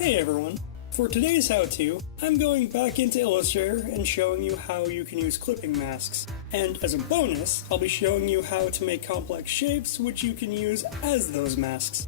Hey everyone! For today's how-to, I'm going back into Illustrator and showing you how you can use clipping masks. And as a bonus, I'll be showing you how to make complex shapes which you can use as those masks.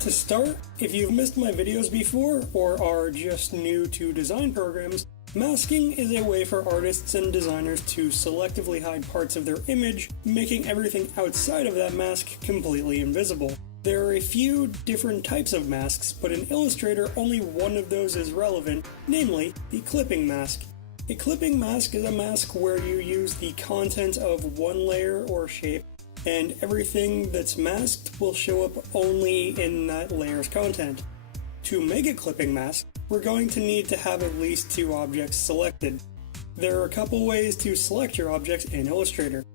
To start, if you've missed my videos before or are just new to design programs, masking is a way for artists and designers to selectively hide parts of their image, making everything outside of that mask completely invisible. There are a few different types of masks, but in Illustrator only one of those is relevant, namely the clipping mask. A clipping mask is a mask where you use the content of one layer or shape, and everything that's masked will show up only in that layer's content. To make a clipping mask, we're going to need to have at least two objects selected. There are a couple ways to select your objects in Illustrator.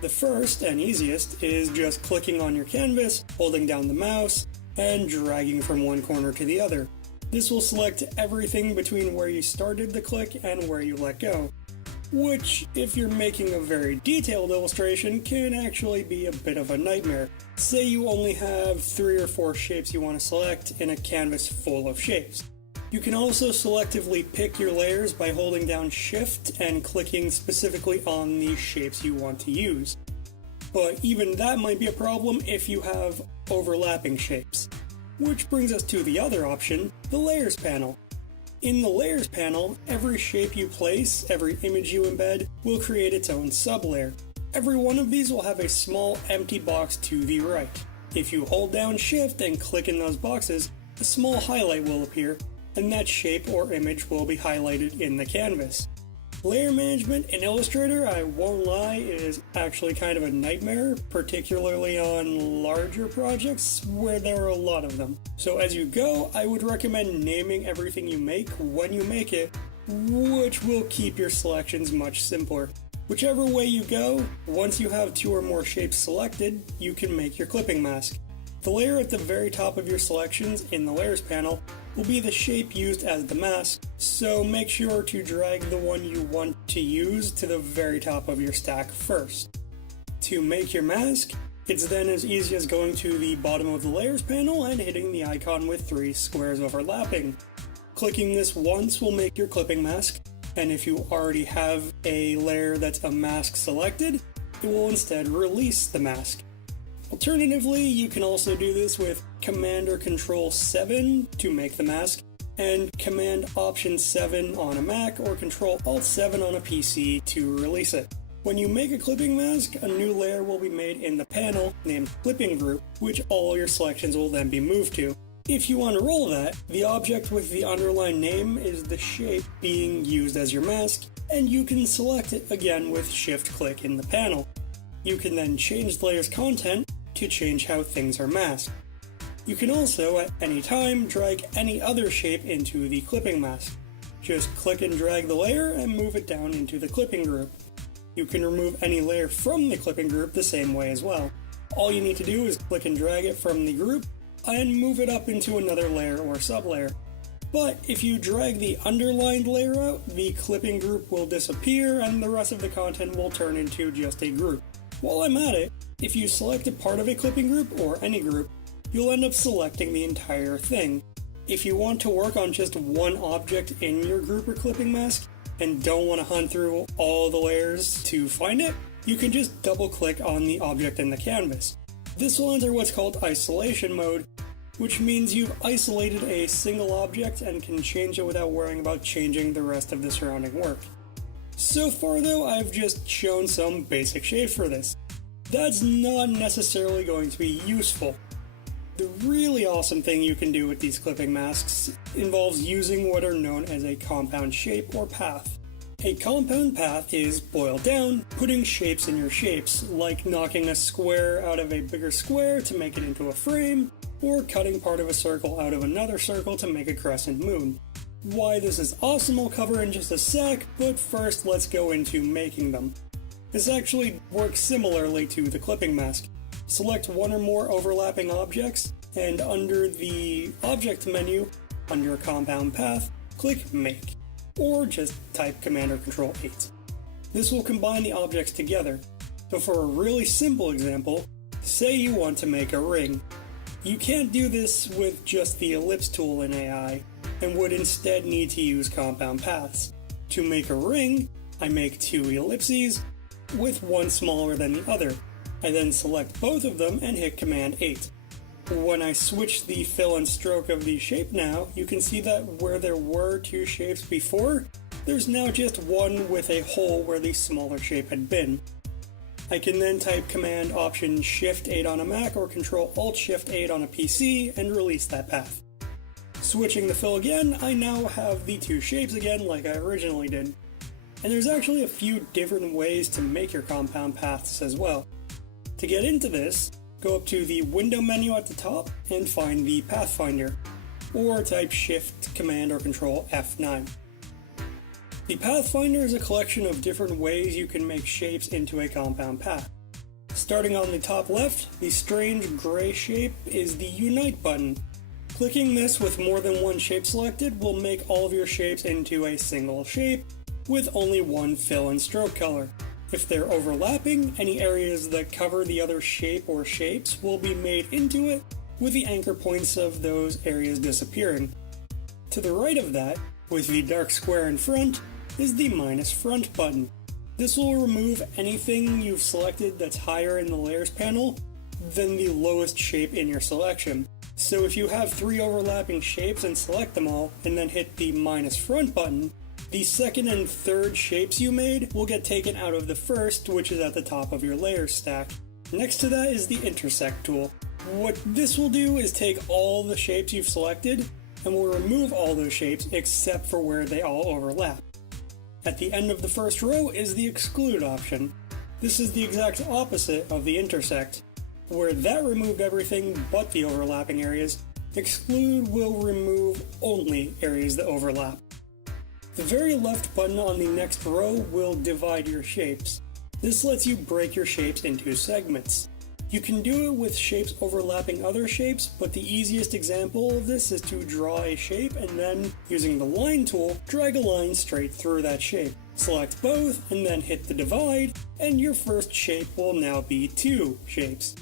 The first and easiest is just clicking on your canvas, holding down the mouse, and dragging from one corner to the other. This will select everything between where you started the click and where you let go, which, if you're making a very detailed illustration, can actually be a bit of a nightmare. Say you only have 3 or 4 shapes you want to select in a canvas full of shapes. You can also selectively pick your layers by holding down Shift and clicking specifically on the shapes you want to use. But even that might be a problem if you have overlapping shapes. Which brings us to the other option, the Layers panel. In the Layers panel, every shape you place, every image you embed, will create its own sublayer. Every one of these will have a small empty box to the right. If you hold down Shift and click in those boxes, a small highlight will appear, and that shape or image will be highlighted in the canvas. Layer management in Illustrator, I won't lie, is actually kind of a nightmare, particularly on larger projects where there are a lot of them. So as you go, I would recommend naming everything you make when you make it, which will keep your selections much simpler. Whichever way you go, once you have 2 or more shapes selected, you can make your clipping mask. The layer at the very top of your selections in the Layers panel will be the shape used as the mask, so make sure to drag the one you want to use to the very top of your stack first. To make your mask, it's then as easy as going to the bottom of the Layers panel and hitting the icon with 3 squares overlapping. Clicking this once will make your clipping mask, and if you already have a layer that's a mask selected, it will instead release the mask. Alternatively, you can also do this with Command or Control 7 to make the mask, and Command Option 7 on a Mac or Control Alt 7 on a PC to release it. When you make a clipping mask, a new layer will be made in the panel named Clipping Group, which all your selections will then be moved to. If you want to roll that, the object with the underlined name is the shape being used as your mask, and you can select it again with Shift-click in the panel. You can then change the layer's content to change how things are masked. You can also, at any time, drag any other shape into the clipping mask. Just click and drag the layer and move it down into the clipping group. You can remove any layer from the clipping group the same way as well. All you need to do is click and drag it from the group and move it up into another layer or sublayer. But if you drag the underlined layer out, the clipping group will disappear and the rest of the content will turn into just a group. While I'm at it, if you select a part of a clipping group or any group, you'll end up selecting the entire thing. If you want to work on just one object in your group or clipping mask and don't want to hunt through all the layers to find it, you can just double click on the object in the canvas. This will enter what's called isolation mode, which means you've isolated a single object and can change it without worrying about changing the rest of the surrounding work. So far though, I've just shown some basic shapes for this. That's not necessarily going to be useful. The really awesome thing you can do with these clipping masks involves using what are known as a compound shape or path. A compound path is, boiled down, putting shapes in your shapes, like knocking a square out of a bigger square to make it into a frame, or cutting part of a circle out of another circle to make a crescent moon. Why this is awesome I'll cover in just a sec, but first let's go into making them. This actually works similarly to the clipping mask. Select one or more overlapping objects, and under the Object menu, under Compound Path, click Make, or just type Command or Control 8. This will combine the objects together. So for a really simple example, say you want to make a ring. You can't do this with just the ellipse tool in AI, and would instead need to use compound paths. To make a ring, I make 2 ellipses, with one smaller than the other. I then select both of them and hit Command 8. When I switch the fill and stroke of the shape now, you can see that where there were 2 shapes before, there's now just one with a hole where the smaller shape had been. I can then type Command Option Shift 8 on a Mac or Control Alt Shift 8 on a PC and release that path. Switching the fill again, I now have the 2 shapes again like I originally did. And there's actually a few different ways to make your compound paths as well. To get into this, go up to the window menu at the top and find the Pathfinder, or type Shift, Command, or Control F9. The Pathfinder is a collection of different ways you can make shapes into a compound path. Starting on the top left, the strange gray shape is the Unite button. Clicking this with more than one shape selected will make all of your shapes into a single shape, with only one fill and stroke color. If they're overlapping, any areas that cover the other shape or shapes will be made into it, with the anchor points of those areas disappearing. To the right of that, with the dark square in front, is the minus front button. This will remove anything you've selected that's higher in the layers panel than the lowest shape in your selection. So if you have 3 overlapping shapes and select them all, and then hit the minus front button, the second and third shapes you made will get taken out of the first, which is at the top of your layers stack. Next to that is the intersect tool. What this will do is take all the shapes you've selected and will remove all those shapes except for where they all overlap. At the end of the first row is the exclude option. This is the exact opposite of the intersect. Where that removed everything but the overlapping areas, exclude will remove only areas that overlap. The very left button on the next row will divide your shapes. This lets you break your shapes into segments. You can do it with shapes overlapping other shapes, but the easiest example of this is to draw a shape and then, using the line tool, drag a line straight through that shape. Select both and then hit the divide, and your first shape will now be 2 shapes.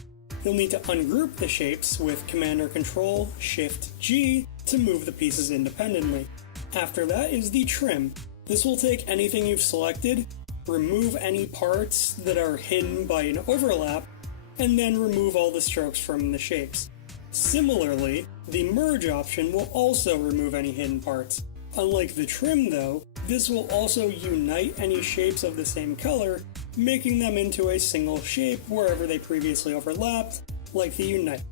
You'll need to ungroup the shapes with Command or Control Shift G to move the pieces independently. After that is the trim. This will take anything you've selected, remove any parts that are hidden by an overlap, and then remove all the strokes from the shapes. Similarly, the merge option will also remove any hidden parts. Unlike the trim though, this will also unite any shapes of the same color, making them into a single shape wherever they previously overlapped, like the unite.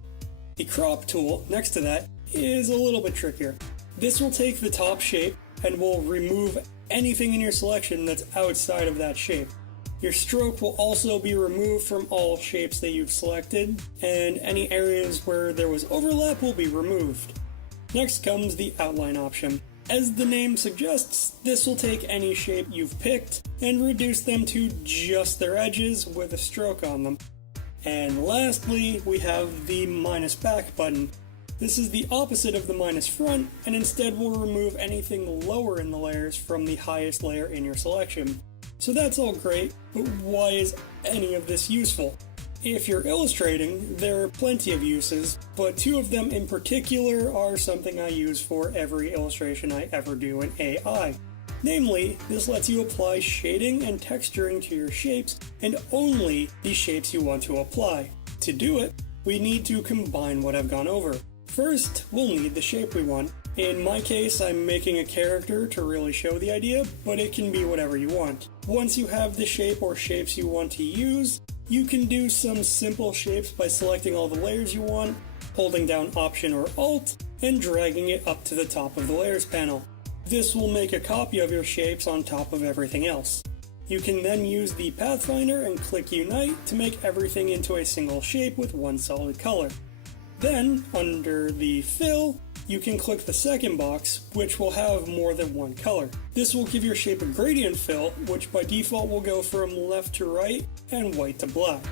The crop tool next to that is a little bit trickier. This will take the top shape and will remove anything in your selection that's outside of that shape. Your stroke will also be removed from all shapes that you've selected, and any areas where there was overlap will be removed. Next comes the outline option. As the name suggests, this will take any shape you've picked and reduce them to just their edges with a stroke on them. And lastly, we have the minus back button. This is the opposite of the minus front, and instead will remove anything lower in the layers from the highest layer in your selection. So that's all great, but why is any of this useful? If you're illustrating, there are plenty of uses, but 2 of them in particular are something I use for every illustration I ever do in AI. Namely, this lets you apply shading and texturing to your shapes, and only the shapes you want to apply. To do it, we need to combine what I've gone over. First, we'll need the shape we want. In my case, I'm making a character to really show the idea, but it can be whatever you want. Once you have the shape or shapes you want to use, you can do some simple shapes by selecting all the layers you want, holding down Option or Alt, and dragging it up to the top of the layers panel. This will make a copy of your shapes on top of everything else. You can then use the Pathfinder and click Unite to make everything into a single shape with one solid color. Then, under the Fill, you can click the second box, which will have more than one color. This will give your shape a gradient fill, which by default will go from left to right and white to black.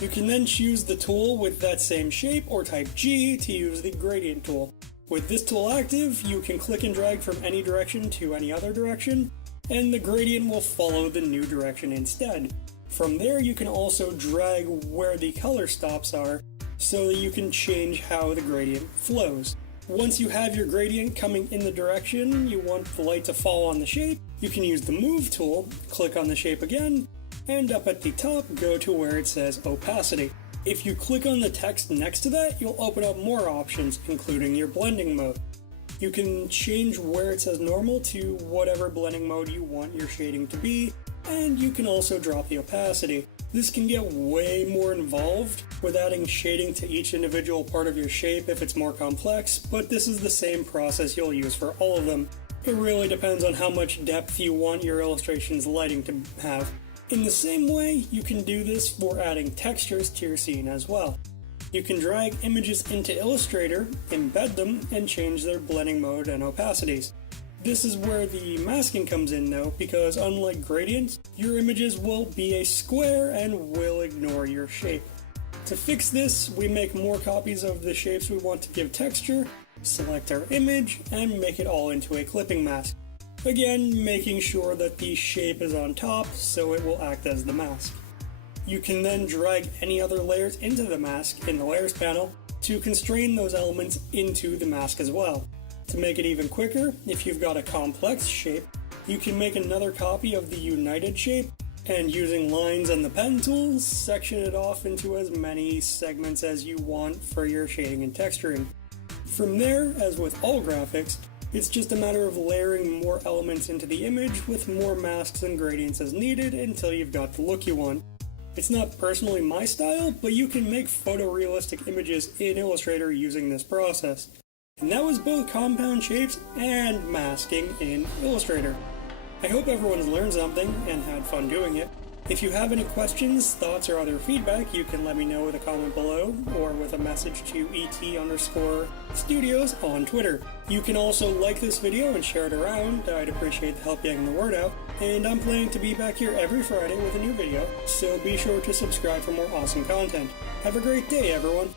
You can then choose the tool with that same shape or type G to use the gradient tool. With this tool active, you can click and drag from any direction to any other direction, and the gradient will follow the new direction instead. From there, you can also drag where the color stops are so that you can change how the gradient flows. Once you have your gradient coming in the direction you want the light to fall on the shape, you can use the Move tool, click on the shape again, and up at the top, go to where it says Opacity. If you click on the text next to that, you'll open up more options, including your blending mode. You can change where it says normal to whatever blending mode you want your shading to be, and you can also drop the opacity. This can get way more involved with adding shading to each individual part of your shape if it's more complex, but this is the same process you'll use for all of them. It really depends on how much depth you want your illustration's lighting to have. In the same way, you can do this for adding textures to your scene as well. You can drag images into Illustrator, embed them, and change their blending mode and opacities. This is where the masking comes in though, because unlike gradients, your images will be a square and will ignore your shape. To fix this, we make more copies of the shapes we want to give texture, select our image, and make it all into a clipping mask. Again, making sure that the shape is on top so it will act as the mask. You can then drag any other layers into the mask in the Layers panel to constrain those elements into the mask as well. To make it even quicker, if you've got a complex shape, you can make another copy of the united shape and using lines and the pen tools, section it off into as many segments as you want for your shading and texturing. From there, as with all graphics, it's just a matter of layering more elements into the image with more masks and gradients as needed until you've got the look you want. It's not personally my style, but you can make photorealistic images in Illustrator using this process. And that was both compound shapes and masking in Illustrator. I hope everyone has learned something and had fun doing it. If you have any questions, thoughts, or other feedback, you can let me know with a comment below or with a message to ET_studios on Twitter. You can also like this video and share it around. I'd appreciate the help getting the word out. And I'm planning to be back here every Friday with a new video, so be sure to subscribe for more awesome content. Have a great day, everyone!